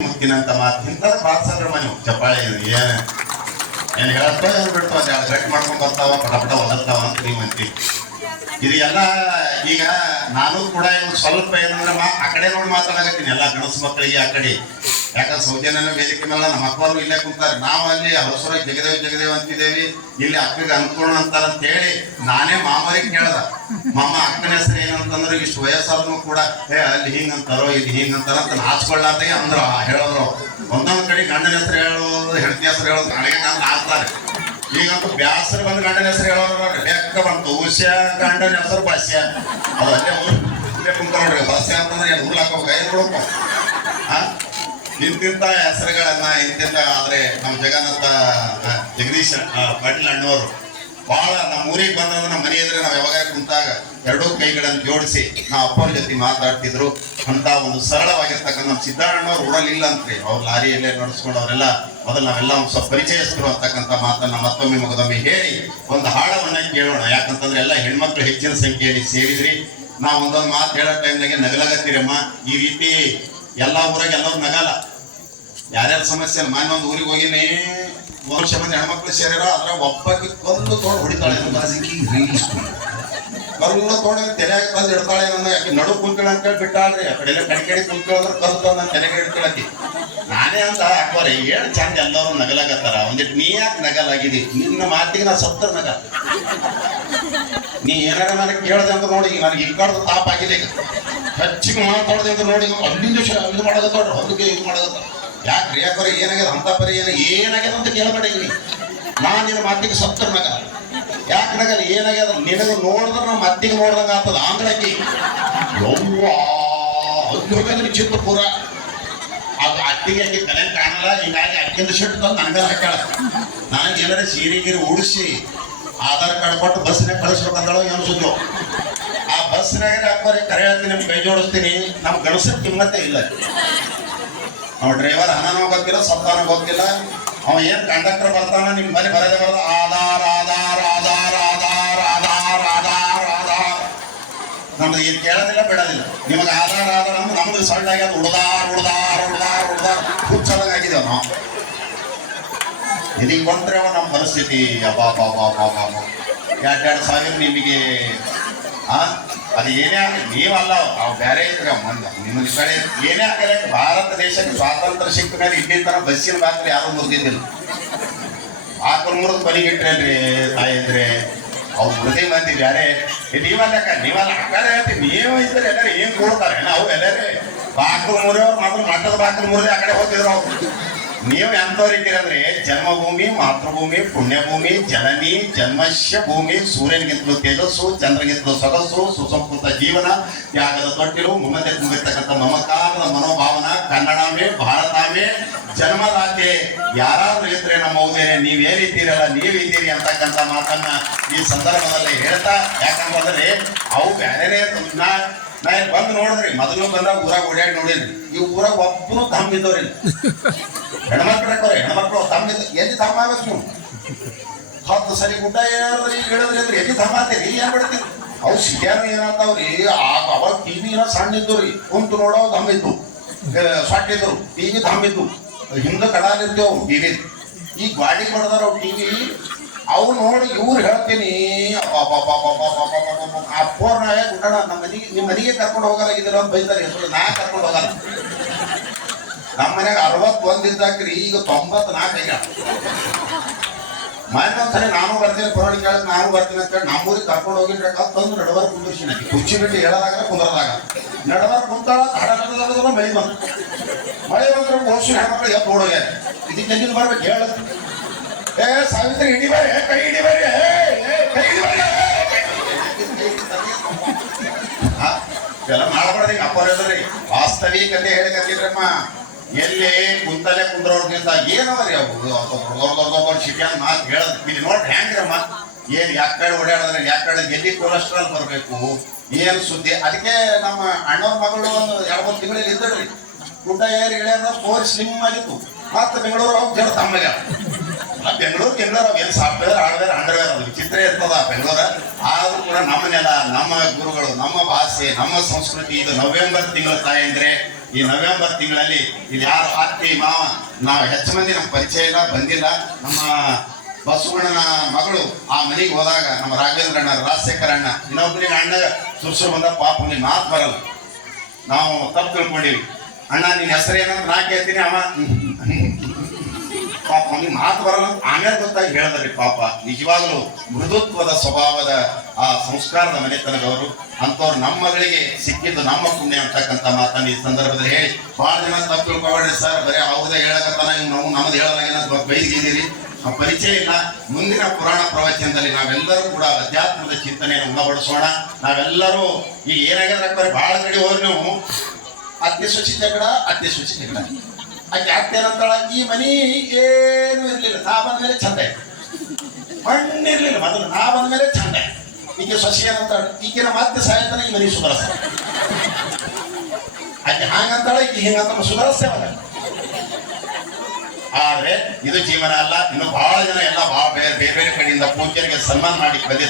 ಮುತ್ತಿನಂತ ಮಾತು ಇಂಥದ್ದು ಬಾಳ್ಸಲ್ರಿ ಮನೆ ಚಪ್ಪಾಳೆ ಏನ್ ಹೇಳತ್ತೋ ಏನ್ ಬಿಡ್ತಾವ ಎರಡು ಗಟ್ಟಿ ಮಾಡ್ಕೊಂಡ್ ಬರ್ತಾವ ಪಟ ಒದರ್ತಾವ ಅಂತ ನೀವು ಅಂತೀವಿ. ಇದು ಎಲ್ಲ ಈಗ ನಾನು ಕೂಡ ಸ್ವಲ್ಪ ಏನಂದ್ರೆ ಆ ಕಡೆ ನೋಡಿ ಮಾತಾಡಕತ್ತೀನಿ ಎಲ್ಲ ಗಣಸು ಮಕ್ಕಳಿಗೆ ಆ ಕಡೆ. ಯಾಕಂದ್ರೆ ಸೌಜನ್ಯನ ವೇದಿಕೆ ಮೇಲೆ ನಮ್ಮ ಮಕ್ಕಳು ಇಲ್ಲೇ ಕುಂತಾರೆ, ನಾವು ಅಲ್ಲಿ ಹಲಸರ ಜಗದೇವ್ ಅಂತಿದ್ದೇವಿ, ಇಲ್ಲಿ ಅಕ್ಕಗೆ ಅನ್ಕೋಣ ಅಂತಾರ ಅಂತ ಹೇಳಿ ನಾನೇ ಮಾಮರಿಗೆ ಕೇಳ್ದ, ಮಾಮ ಅಕ್ಕನ ಹೆಸರು ಏನಂತಂದ್ರೆ ಇಷ್ಟು ವಯಸ್ಸಾದ್ರೂ ಕೂಡ ಅಲ್ಲಿ ಹಿಂಗಂತಾರೋ ಇಲ್ಲಿ ಹಿಂಗಂತಾರ ಅಂತ ನಾಚ್ಕೊಳ್ಳಾರ್ದೆ ಅಂದ್ರ ಹೇಳೋರು. ಒಂದೊಂದ್ ಕಡೆ ಗಂಡನ ಹೆಸರು ಹೇಳೋದು ಹೆಂಡತಿ ಹೆಸರು ಹೇಳೋದು ನನಗೆ ನಾನು ನಾಚ್ತಾರೆ. ಈಗಂತೂ ಬ್ಯಾಸರು ಬಂದು ಗಂಡನ ಹೆಸರು ಹೇಳೋರು ಬೆಕ್ಕ ಬಂತು ಉಷ್ಯ ಗಂಡನ ಹೆಸರು ಭಾಷ್ಯ ಅದು ಅಲ್ಲೇ ಊರೇ ಕುಂತಾರ ನೋಡ್ರಿ. ಭಾಷ್ಯ ಅಂತಂದ್ರೆ ಏನು ಊರ್ಲಾಕ ಕೈ ಕೊಡಪ್ಪ ಇಂತಿಂತ ಹೆಸರುಗಳನ್ನ ಇಂತಿಂತ. ಆದ್ರೆ ನಮ್ಮ ಜಗದೀಶ್ ಪಾಟೀಲ್ ಅಣ್ಣವರು ಬಹಳ ನಮ್ಮ ಊರಿಗೆ ಬಂದ್ರೆ ನಮ್ಮ ಮನೆ ಎದುರು ನಾವು ಯಾವಾಗ ಕುಂತಾಗ ಎರಡೂ ಕೈಗಳನ್ನು ಜೋಡಿಸಿ ನಾವು ಅಪ್ಪನ ಜೊತೆ ಮಾತಾಡ್ತಿದ್ರು. ಅಂತ ಒಂದು ಸರಳವಾಗಿರ್ತಕ್ಕಂಥ ನಮ್ಮ ಸಿದ್ದಣ್ಣವ್ರು ಊರಲ್ಲಿಲ್ಲ ಅಂತ್ರಿ, ಅವ್ರು ಲಾರಿಯಲ್ಲೇ ನಡೆಸ್ಕೊಂಡು ಅವರೆಲ್ಲ ಮೊದಲು ನಾವೆಲ್ಲ ಒಂದು ಸ್ವಲ್ಪ ಪರಿಚಯಸ್ಥರು ಅಂತಕ್ಕಂಥ ಮಾತನ್ನ ಮತ್ತೊಮ್ಮೆ ಮಗದೊಮ್ಮೆ ಹೇಳಿ ಒಂದು ಹಾಡವನ್ನ ಕೇಳೋಣ. ಯಾಕಂತಂದ್ರೆ ಎಲ್ಲ ಹೆಣ್ಮಕ್ಳು ಹೆಚ್ಚಿನ ಸಂಖ್ಯೆಯಲ್ಲಿ ಸೇರಿದ್ರಿ. ನಾವು ಒಂದೊಂದು ಮಾತು ಹೇಳೋ ಟೈಮ್ನಾಗೆ ನಗಲಾಗತ್ತೀರಮ್ಮ. ಈ ರೀತಿ ಎಲ್ಲಾ ಊರಾಗ ಎಲ್ಲರೂ ನಗಲ್ಲ. ಯಾರ್ಯಾರ ಸಮಸ್ಯೆ ಮಾನ್ಯ ಒಂದು ಊರಿಗೆ ಹೋಗಿನೇ ವರ್ಷ ಮಂದಿ ಹೆಣ್ಮಕ್ಳು ಸೇರಿರೋ ಅದ್ರ ಒಬ್ಬಕ್ಕೆ ಕಲ್ಲು ತೋಡ್ ಹೊಡಿತಾಳೆ, ಕಲ್ಲು ತೋಡ ತೆರೆಯಾಗ ಕಲ್ಲು ಇಡ್ತಾಳೆ ನನ್ನ. ಯಾಕೆ ನಡು ಕುಂತ್ಕೊಳ್ಳ ಅಂತೇಳಿ ಬಿಟ್ಟಾಳ್ರಿ, ಆ ಕಡೆ ಕಡಿಕಡಿ ಕುಂತ್ಕೊಳ್ಳೋದ್ರ ಕಲ್ಲು ತಗೊಂಡ್ ನಾನು ತೆರೆಗೆ ಇಡ್ಕೊಳತಿ. ನಾನೇ ಅಂತ ಹಾಕೋರಿ ಏನ್ ಚಂದ ಎಲ್ಲರೂ ನಗಲಾಗತ್ತಾರ. ಒಂದಿಟ್ಟು ನೀ ಯಾಕೆ ನಗಲಾಗಿದಿ? ನಿನ್ನ ಮಾತಿಗೆ ನಾ ಸತ್ತರ ನಗ. ನೀ ಏನಾರ ನನಗೆ ಕೇಳ್ದೆ ಅಂತ ನೋಡಿ ನನಗೆ ಇಲ್ಕಾಡ್ದು ತಾಪ್ ಆಗಿದೆ. ಈಗ ಹೆಚ್ಚಿಗೆ ಮಾತಾಡ್ದೆ ಅಂತ ನೋಡಿ ಅಲ್ಲಿಂದ ಇದು ಮಾಡಕತ್ತಾಡ್ರಿ, ಹೊಂದಿಗೆ ಇದು ಮಾಡಕತ್ತಾರ. ಯಾಕ್ರಿ ಯಾಕೋರಿ ಏನಾಗ್ಯದ ಅಂತ ಪರಿ ಏನಾಗ್ಯದ ಅಂತ ಕೇಳಬೇಡಿ. ನಾನು ನಿನ್ನ ಮಾತಿಗೆ ಸತ್ತರ ನಗ. ಯಾಕೆ ನಗಲ್ಲ? ಏನಾಗ್ಯದ ನಿನಗೆ ನೋಡಿದ್ರೆ ನಮ್ಮ ಅತ್ತಿಗೆ ನೋಡ್ದಂಗ ಆಗ್ತದ. ಆಂಗ್ಲಕ್ಕಿ ಯವ್ವಾದ್ರಿ ಚಿತ್ತ ಪೂರ ಅದು ಅತ್ತಿಗೆ ಆಕಿ ತಲೆ ಕಾಣಲ್ಲ. ಹಿಂಗಾಗಿ ಅಕ್ಕಿಂದ ಶೆಟ್ಟು ತಂದು ನನಗೆ ಹಾಕ್ಯಾಳ. ನನಗೆ ಏನಾರ ಸೀರೆ ಗೀರೆ ಉಡಿಸಿ ಆಧಾರ್ ಕಾರ್ಡ್ ಕೊಟ್ಟು ಬಸ್ನಾಗ ಕಳಿಸ್ಬೇಕಂದಳು ಏನು ಸುದ್ದಿ. ಆ ಬಸ್ನಾಗ ಹಾಕೋರಿ ಕರೆ ಹೇಳ್ತೀನಿ, ನಿಮ್ಗೆ ಕೈ ಜೋಡಿಸ್ತೀನಿ. ನಮ್ಮ ಗಣಸರ ಕಿಮ್ಮತ್ತೇ ಇಲ್ಲ. ಅವ ಡ್ರೈವರ್ ಹಣನೋ ಗೊತ್ತಿಲ್ಲ, ಸತ್ತಾನೋ ಗೊತ್ತಿಲ್ಲ. ಅವ ಏನ್ ಕಂಡಕ್ಟರ್ ಬರ್ತಾನ ನಿಮ್ ಬರೀ ಬರದೇ ಬರೋದು ಆಧಾರ್ ಆಧಾರ್ ಆಧಾರ್ ಆಧಾರ್ ಆಧಾರ್ ಆಧಾರ್ ಆಧಾರ್. ನಮ್ದು ಏನ್ ಕೇಳೋದಿಲ್ಲ ಬಿಡೋದಿಲ್ಲ. ನಿಮಗೆ ಆಧಾರ್ ಆಧಾರ್ ಅಂದ್ರೆ ನಮ್ದು ಸಣ್ಣ ಆಗ್ಯದ ಉಡ್ದಾರ್ ಉಡ್ದಾರ್ ಉಡ್ದಾರ್ ಉಡ್ದಾರ್ ಹುಚ್ಚದಂಗ ಆಗಿದ್ದೇವ ನಾವು. ಇದೀಗ ಬಂದ್ರೆ ನಮ್ಮ ಪರಿಸ್ಥಿತಿ ಅಬ್ಬಾ ಬಾಬಾ ಬಾಬಾ 2 ಸಾವಿರ ನಿಮಗೆ ಅದು ಏನೇ ಆಗಲಿ ನೀವಲ್ಲ, ನಾವು ಬೇರೆ ಇದ್ರೆ ನಿಮಗೆ ಕಡೆ ಏನೇ ಆಗಲಿ. ಭಾರತ ದೇಶಕ್ಕೆ ಸ್ವಾತಂತ್ರ್ಯ ಸಿಕ್ಕ ಮೇಲೆ ಇಲ್ಲಿ ತರ ಬಸ್ಸಿನ ಬಾಕ್ರಿ ಯಾರು ಮುರಿದಿದ್ದಿಲ್ಲ. ಆಕರು ಮುರಿದು ಬಲಿಗಿಟ್ರಲ್ರಿ ತಾಯಿದ್ರೆ ಅವ್ರು ಮುರಿದಿ ಮಂದಿ ಬೇರೆ. ನೀವಲ್ಲ ಹಾಕಲ್ಲ ಹೇಳ್ತೀವಿ. ನೀವು ಇದ್ರೆ ಎಲ್ಲರೂ ಏನ್ ಕೂಡ್ತಾರೆ ನಾವು ಎಲ್ಲರೇ ಬಾಕ್ರು ಮುರಿಯೋರು ಮೊದಲು ಮಠದ ಬಾಕ್ರು ಮುರಿದು ಆ ಕಡೆ ಹೋಗ್ತಿದ್ರು ಅವ್ರು. ನೀವು ಎಂಥವ್ರು ಇದ್ದೀರಂದ್ರೆ ಜನ್ಮಭೂಮಿ, ಮಾತೃಭೂಮಿ, ಪುಣ್ಯಭೂಮಿ, ಜನನಿ ಜನ್ಮಶ್ಯ ಭೂಮಿ, ಸೂರ್ಯನಿಗಿಂತಲೂ ತೇಜಸ್ಸು, ಚಂದ್ರಗಿಂತಲೂ ಸೊಗಸ್ಸು, ಸುಸಂಸ್ಕೃತ ಜೀವನ, ತ್ಯಾಗದ ತೊಟ್ಟಿಲು, ಮಮತೆ ತುಂಬಿರ್ತಕ್ಕಂಥ ಮಮಕಾರದ ಮನೋಭಾವನ, ಕನ್ನಡವೇ ಭಾರತವೇ ಜನ್ಮದಾತೆ. ಯಾರಾದ್ರೂ ಇದ್ರೆ ನಮ್ಮ ಹೌದೇನೆ ನೀವೇನಿದ್ದೀರಲ್ಲ ನೀವಿದ್ದೀರಿ ಅಂತಕ್ಕಂಥ ಮಾತನ್ನ ಈ ಸಂದರ್ಭದಲ್ಲಿ ಹೇಳ್ತಾ, ಯಾಕಂತಂದ್ರೆ ಅವು ಬೇರೆ ನಾ ಇಲ್ಲಿ ಬಂದು ನೋಡಿದ್ರಿ. ಮೊದಲು ಬಂದಾಗ ಊರಾಗ ಓಡಾಡಿ ನೋಡಿದ್ರಿ. ಈ ಊರಾಗ ಒಬ್ಬರು ತಮ್ಮ ಇದ್ದವ್ರಿ. ಹೆಣ್ಮಕ್ಳು ಹಾಕೋರಿ, ಹೆಣ್ಮಕ್ಳು ತಮ್ಮ ಎಲ್ಲಿ ತಮ್ಮ ಆಗ್ಬೇಕು ನೀವು? 10 ಸರಿ ಗುಡ್ಡ ಹೇಳಿದ್ರಿ ಹೇಳಿದ್ರಿ ಅಂದ್ರೆ ಎಲ್ಲಿ ತಮ್ಮ ಆಗ್ತೀರಿ? ಏನ್ ಬಿಡ್ತೀರಿ? ಅವು ಸಿಟಿಯಾನು ಏನಾಗ್ತಾವ್ರಿ. ಅವಾಗ ಟಿವಿ ಏನೋ ಸಣ್ಣ ಇದ್ದವ್ರಿ, ಕುಂತು ನೋಡೋ ತಮ್ಮ ಇದ್ದು, ಸೊಟ್ಟಿದ್ರು ಟಿವಿ ತಮ್ಮಿದ್ದು, ಹಿಂದೆ ಕಡಾಲಿರ್ತೇವ್ ಟಿವಿ. ಈ ಗಾಡಿ ಕೊಡದಾರ ಅವು ಟಿವಿ ಅವು ನೋಡಿ ಇವ್ರು ಹೇಳ್ತೀನಿ ಅಪ್ಪೋರ್ನ ಗುಡ್ಡ ನಮ್ಮ ಮನೆಗೆ ನಿಮ್ಮ ಮನೆಗೆ ಕರ್ಕೊಂಡು ಹೋಗಲ್ಲ ಇದಿಲ್ಲ ಅಂತ ಬೈತಾರೆ. ಹೆಸರು ನಾ ಕರ್ಕೊಂಡು ಹೋಗಲ್ಲ. ನಮ್ಮ ಮನೆಯಾಗ 61 ಇದ್ದಾಕ್ರಿ, ಈಗ 94 ಆಗ್ಯಾವ. ಮೊನ್ನೆ ಒಂದ್ಸರಿ ನಾನು ಬರ್ತೀನಿ ಪುರಾಣಿ ಕೇಳಕ್ ನಾನು ಬರ್ತೀನಿ ಅಂತ ಹೇಳಿ ನಮ್ಮೂರಿಗೆ ಕರ್ಕೊಂಡು ಹೋಗಿದ್ರೆ ತಂದು ನಡವರ್ ಕುಂದಿರ್ಸಿನ ಕುರ್ಚಿ ಬಿಟ್ಟು ಹೇಳೋದಾಗ ಕುಂದ್ರದಾಗ ನಡವರ್ ಕುಂತಾಳ. ಹಡಗದ ಮಳೆ ಬಂತು. ಮಳೆ ಬಂದ್ರೆ ಮೋಸ ಹೆಣ್ಮಕ್ಳು ಎದ್ದು ಓಡೋಗ್ಯಾರ. ಇದಕ್ಕೆ ಎಲ್ಲಿಂದ ಬರ್ಬೇಕು ಹೇಳ? ಸಾವಿತ್ರಿ ಹಿಡಿಬಾರಿ, ಕೈ ಹಿಡಿಬಾರಿ, ಕೈ ಹಿಡಿಬಾರಿ ಎಲ್ಲ ಮಾಡಬಾರ್ದು. ಹಿಂಗ ಅಪ್ಪ ಹೇಳ್ರಿ ವಾಸ್ತವಿಕತೆ ಹೇಳಿಕತ್ತಿದ್ರಮ್ಮ. ಎಲ್ಲಿ ಕುಂತಲೆ ಕುಂದ್ರೋರ್ಗಿಂತ ಏನವರಿ ಅವು ದೊಡ್ಡ ಸಿಟಿಯಾಗ ಮಾತು ಹೇಳದ್ ಇಲ್ಲಿ ನೋಡ್ರಿ ಹೆಂಗ್ರಮ್ಮ. ಏನ್ ಯಾಕಡೆ ಓಡಾಡಿದ್ರೆ ಯಾಕಡೆ ಎಲ್ಲಿ ಕೊಲೆಸ್ಟ್ರಾಲ್ ಬರ್ಬೇಕು ಏನ್ ಸುದ್ದಿ. ಅದಕ್ಕೆ ನಮ್ಮ ಅಣ್ಣವ್ರ ಮಗಳು ಒಂದು 2-3 ತಿಂಗಳಲ್ಲಿ ಇದ್ದಳ್ರಿ. ಗುಡ್ಡ ಏರಿ ಇಳಿಯೋದ ಫೋರ್ ಸ್ಲಿಮ್ ಆಗಿತ್ತು. ಮತ್ತೆ ಬೆಂಗಳೂರು ಹೋಗಿ ಜನ ತಮ್ಮಗೆ ಬೆಂಗಳೂರು ಏನು ಸಾಫ್ಟ್ವೇರ್ ಹಾರ್ಡ್ವೇರ್ ಅಂಡರ್ವೇರ್ ಅದು ವಿಚಿತ್ರ ಇರ್ತದ ಬೆಂಗಳೂರ. ಆದ್ರೂ ಕೂಡ ನಮ್ಮ ನೆಲ, ನಮ್ಮ ಗುರುಗಳು, ನಮ್ಮ ಭಾಷೆ, ನಮ್ಮ ಸಂಸ್ಕೃತಿ. ಇದು ನವೆಂಬರ್ ತಿಂಗಳ ತಾಯಿ ಅಂದ್ರೆ ಈ ನವೆಂಬರ್ ತಿಂಗಳಲ್ಲಿ ಇಲ್ಲಿ ಯಾರು ಅತ್ತಿ ಮಾವ ನಾವು ಹೆಚ್ಚು ಮಂದಿ ನಮ್ಗೆ ಪರಿಚಯ ಇಲ್ಲ, ಬಂದಿಲ್ಲ. ನಮ್ಮ ಬಸವಣ್ಣನ ಮಗಳು ಆ ಮನೆಗೆ ಹೋದಾಗ ನಮ್ಮ ರಾಘವೇಂದ್ರ ಅಣ್ಣ, ರಾಜಶೇಖರ ಅಣ್ಣ, ಇನ್ನೊಬ್ಬರಿಗೆ ಅಣ್ಣ ಸುರ್ಸುರು ಬಂದ ಪಾಪ ನಿನ್ನ ಮಾತು ಬರಲ್ಲ. ನಾವು ತಪ್ಪು ತಿಳ್ಕೊಂಡಿವಿ. ಅಣ್ಣ ನಿನ್ನ ಹೆಸರು ಏನಂತ ನಾ ಕೇಳ್ತೀನಿ, ಅವ ಪಾಪ ಅವನಿಗೆ ಮಾತು ಬರಲ್ಲ ಅಂತ ಆಮೇಲೆ ಗೊತ್ತಾಗಿ ಹೇಳಿದ್ರಿ. ಪಾಪ ನಿಜವಾಗಲೂ ಮೃದುತ್ವದ ಸ್ವಭಾವದ ಆ ಸಂಸ್ಕಾರದ ಮನೆತನದವರು. ಅಂಥವ್ರು ನಮ್ಮ ಮಗಳಿಗೆ ಸಿಕ್ಕಿದ್ದು ನಮ್ಮ ಪುಣ್ಯ ಅಂತಕ್ಕಂಥ ಮಾತನ್ನು ಈ ಸಂದರ್ಭದಲ್ಲಿ ಹೇಳಿ, ಭಾಳ ಜನ ತಪ್ಪು ತಿಳ್ಕೊಬೇಡ್ರಿ ಸರ್, ಬರೀ ಹೌದೇ ಹೇಳಕತ್ತಾನ, ನಾವು ನಮ್ಮದು ಹೇಳೋದಾಗೇನ ಬೈದಿದ್ದೀರಿ, ಪರಿಚಯ ಇಲ್ಲ. ಮುಂದಿನ ಪುರಾಣ ಪ್ರವಚನದಲ್ಲಿ ನಾವೆಲ್ಲರೂ ಕೂಡ ಅಧ್ಯಾತ್ಮದ ಚಿಂತನೆಯನ್ನು ಉಣಬಡಿಸೋಣ. ನಾವೆಲ್ಲರೂ ಈಗ ಏನಾಗಿದ್ರೆ ಬಹಳ ಕಡೆ ಹೋದ್ರೆ ನೀವು ಅತ್ತೆ ಶುಚಿ ಜಗಳ, ಅತ್ತೆ ಶುಚಿ ಜಗಳ. ಆಕೆ ಅತ್ತೇನಂತಾಳ, ಈ ಮನಿ ಏನು ಇರ್ಲಿಲ್ಲ, ನಾ ಬಂದ ಮೇಲೆ ಚಂದ ಆಯ್ತು. ಮಣ್ಣಿರ್ಲಿಲ್ಲ ಮೊದಲು, ನಾ ಬಂದ ಮೇಲೆ ಚಂದ ಆಯ್ತು. ಈಗ ಶಶಿ ಏನಂತಾಳ, ಈಗಿನ ಮತ್ತೆ ಸಾಯತನ ಈ ಮನಿ ಸುಧಾರಿಸ. ಆಕೆ ಹಾಗಂತಾಳ, ಈಗ ಹಿಂಗಂತ ಸುಧಾರಿಸ್ತೇವಲ್ಲ. ಆದ್ರೆ ಇದು ಜೀವನ ಅಲ್ಲ. ಇನ್ನು ಬಹಳ ಜನ ಎಲ್ಲ ಬೇರೆ ಬೇರೆ ಕಡೆಯಿಂದ ಪೂಜ್ಯರಿಗೆ ಸನ್ಮಾನ ಮಾಡಿ ಬಂದಿದ್ದಾರೆ.